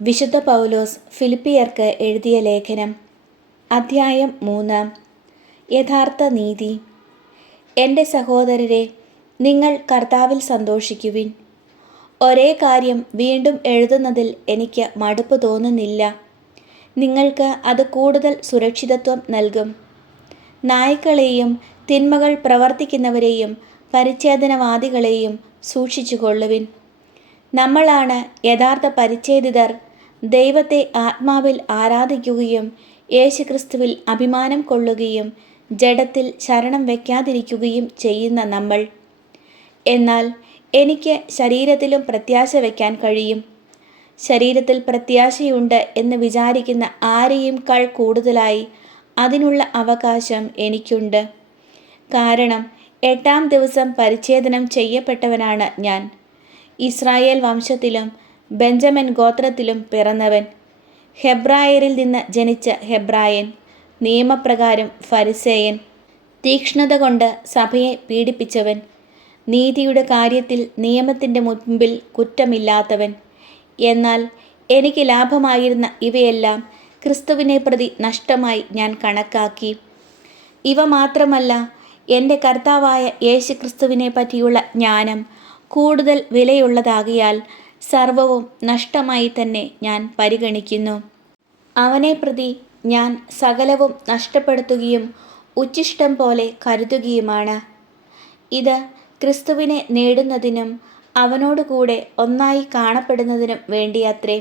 വിശുദ്ധ പൗലോസ് ഫിലിപ്പിയർക്ക് എഴുതിയ ലേഖനം അധ്യായം 3. യഥാർത്ഥ നീതി. എൻ്റെ സഹോദരരെ, നിങ്ങൾ കർത്താവിൽ സന്തോഷിക്കുവിൻ. ഒരേ കാര്യം വീണ്ടും എഴുതുന്നതിൽ എനിക്ക് മടുപ്പ് തോന്നുന്നില്ല. നിങ്ങൾക്ക് അത് കൂടുതൽ സുരക്ഷിതത്വം നൽകും. നായ്ക്കളെയും തിന്മകൾ പ്രവർത്തിക്കുന്നവരെയും പരിച്ഛേദനവാദികളെയും സൂക്ഷിച്ചുകൊള്ളുവിൻ. നമ്മളാണ് യഥാർത്ഥ പരിച്ഛേദിതർ. ദൈവത്തെ ആത്മാവിൽ ആരാധിക്കുകയും യേശുക്രിസ്തുവിൽ അഭിമാനം കൊള്ളുകയും ജഡത്തിൽ ശരണം വയ്ക്കാതിരിക്കുകയും ചെയ്യുന്ന നമ്മൾ. എന്നാൽ എനിക്ക് ശരീരത്തിലും പ്രത്യാശ വയ്ക്കാൻ കഴിയും. ശരീരത്തിൽ പ്രത്യാശയുണ്ട് എന്ന് വിചാരിക്കുന്ന ആരെയുംക്കാൾ കൂടുതലായി അതിനുള്ള അവകാശം എനിക്കുണ്ട്. കാരണം 8-ാം ദിവസം പരിച്ഛേദനം ചെയ്യപ്പെട്ടവനാണ് ഞാൻ. ഇസ്രായേൽ വംശത്തിലും ബെഞ്ചമിൻ ഗോത്രത്തിലും പിറന്നവൻ, ഹെബ്രായരിൽ നിന്ന് ജനിച്ച ഹെബ്രായൻ, നിയമപ്രകാരം ഫരിസേയൻ, തീക്ഷ്ണത കൊണ്ട് സഭയെ പീഡിപ്പിച്ചവൻ, നീതിയുടെ കാര്യത്തിൽ നിയമത്തിൻ്റെ മുൻപിൽ കുറ്റമില്ലാത്തവൻ. എന്നാൽ എനിക്ക് ലാഭമായിരുന്ന ഇവയെല്ലാം ക്രിസ്തുവിനെ പ്രതി നഷ്ടമായി ഞാൻ കണക്കാക്കി. ഇവ മാത്രമല്ല, എൻ്റെ കർത്താവായ യേശുക്രിസ്തുവിനെ പറ്റിയുള്ള ജ്ഞാനം കൂടുതൽ വിലയുള്ളതാകിയാൽ സർവവും നഷ്ടമായി തന്നെ ഞാൻ പരിഗണിക്കുന്നു. അവനെ പ്രതി ഞാൻ സകലവും നഷ്ടപ്പെടുത്തുകയും ഉച്ഛിഷ്ടം പോലെ കരുതുകയുമാണ്. ഇത് ക്രിസ്തുവിനെ നേടുന്നതിനും അവനോടുകൂടെ ഒന്നായി കാണപ്പെടുന്നതിനും വേണ്ടിയത്രേ.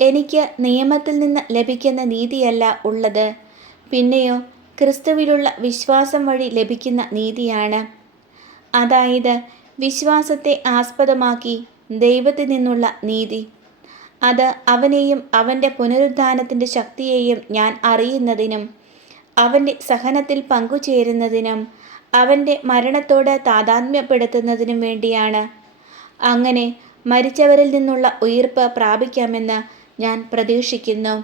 എനിക്ക് നിയമത്തിൽ നിന്ന് ലഭിക്കുന്ന നീതിയല്ല ഉള്ളത്, പിന്നെയോ ക്രിസ്തുവിലുള്ള വിശ്വാസം വഴി ലഭിക്കുന്ന നീതിയാണ്. അതായത് വിശ്വാസത്തെ ആസ്പദമാക്കി ദൈവത്തിൽ നിന്നുള്ള നീതി. അത് അവനെയും അവൻ്റെ പുനരുദ്ധാനത്തിൻ്റെ ശക്തിയെയും ഞാൻ അറിയുന്നതിനും അവൻ്റെ സഹനത്തിൽ പങ്കുചേരുന്നതിനും അവൻ്റെ മരണത്തോട് താതാത്മ്യപ്പെടുത്തുന്നതിനും വേണ്ടിയാണ്. അങ്ങനെ മരിച്ചവരിൽ നിന്നുള്ള ഉയിർപ്പ് പ്രാപിക്കാമെന്ന് ഞാൻ പ്രതീക്ഷിക്കുന്നു.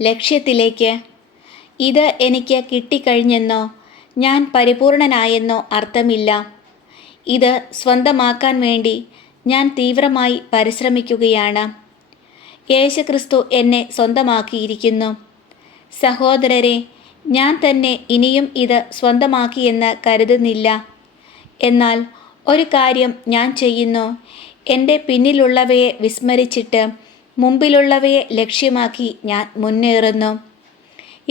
ലക്ഷ്യത്തിലേക്ക്. ഇത് എനിക്ക് കിട്ടിക്കഴിഞ്ഞെന്നോ ഞാൻ പരിപൂർണനായെന്നോ അർത്ഥമില്ല. ഇത് സ്വന്തമാക്കാൻ വേണ്ടി ഞാൻ തീവ്രമായി പരിശ്രമിക്കുകയാണ്. യേശുക്രിസ്തു എന്നെ സ്വന്തമാക്കിയിരിക്കുന്നു. സഹോദരരെ, ഞാൻ തന്നെ ഇനിയും ഇത് സ്വന്തമാക്കിയെന്ന് കരുതുന്നില്ല. എന്നാൽ ഒരു കാര്യം ഞാൻ ചെയ്യുന്നു. എൻ്റെ പിന്നിലുള്ളവയെ വിസ്മരിച്ചിട്ട് മുമ്പിലുള്ളവയെ ലക്ഷ്യമാക്കി ഞാൻ മുന്നേറുന്നു.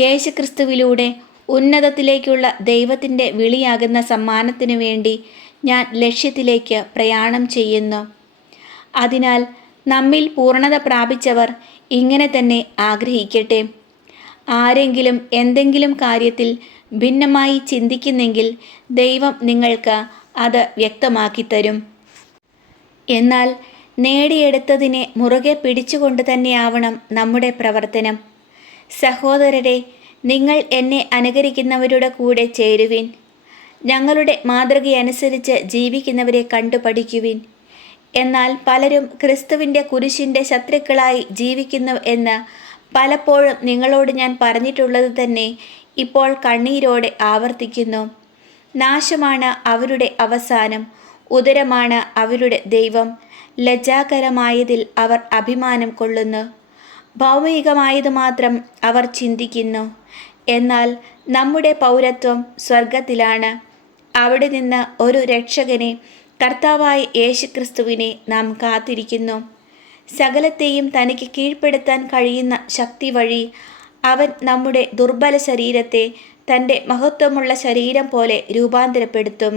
യേശുക്രിസ്തുവിലൂടെ ഉന്നതത്തിലേക്കുള്ള ദൈവത്തിൻ്റെ വിളിയാകുന്ന സമ്മാനത്തിനു വേണ്ടി ഞാൻ ലക്ഷ്യത്തിലേക്ക് പ്രയാണം ചെയ്യുന്നു. അതിനാൽ നമ്മിൽ പൂർണ്ണത പ്രാപിച്ചവർ ഇങ്ങനെ തന്നെ ആഗ്രഹിക്കട്ടെ. ആരെങ്കിലും എന്തെങ്കിലും കാര്യത്തിൽ ഭിന്നമായി ചിന്തിക്കുന്നെങ്കിൽ ദൈവം നിങ്ങൾക്ക് അത് വ്യക്തമാക്കി തരും. എന്നാൽ നേടിയെടുത്തതിനെ മുറുകെ പിടിച്ചുകൊണ്ട് തന്നെയാവണം നമ്മുടെ പ്രവർത്തനം. സഹോദരരെ, നിങ്ങൾ എന്നെ അനുകരിക്കുന്നവരുടെ കൂടെ ചേരുവിൻ. ഞങ്ങളുടെ മാതൃകയനുസരിച്ച് ജീവിക്കുന്നവരെ കണ്ടു പഠിക്കുവിൻ. എന്നാൽ പലരും ക്രിസ്തുവിൻ്റെ കുരിശിൻ്റെ ശത്രുക്കളായി ജീവിക്കുന്നു എന്ന് പലപ്പോഴും നിങ്ങളോട് ഞാൻ പറഞ്ഞിട്ടുള്ളത് തന്നെ ഇപ്പോൾ കണ്ണീരോടെ ആവർത്തിക്കുന്നു. നാശമാണ് അവരുടെ അവസാനം, ഉദരമാണ് അവരുടെ ദൈവം. ലജ്ജാകരമായതിൽ അവർ അഭിമാനം കൊള്ളുന്നു, ഭൗമികമായത് മാത്രം അവർ ചിന്തിക്കുന്നു. എന്നാൽ നമ്മുടെ പൗരത്വം സ്വർഗത്തിലാണ്. അവിടെ നിന്ന് ഒരു രക്ഷകനെ, കർത്താവായ യേശുക്രിസ്തുവിനെ നാം കാത്തിരിക്കുന്നു. സകലത്തെയും തനിക്ക് കീഴ്പ്പെടുത്താൻ കഴിയുന്ന ശക്തി വഴി അവൻ നമ്മുടെ ദുർബല ശരീരത്തെ തൻ്റെ മഹത്വമുള്ള ശരീരം പോലെ രൂപാന്തരപ്പെടുത്തും.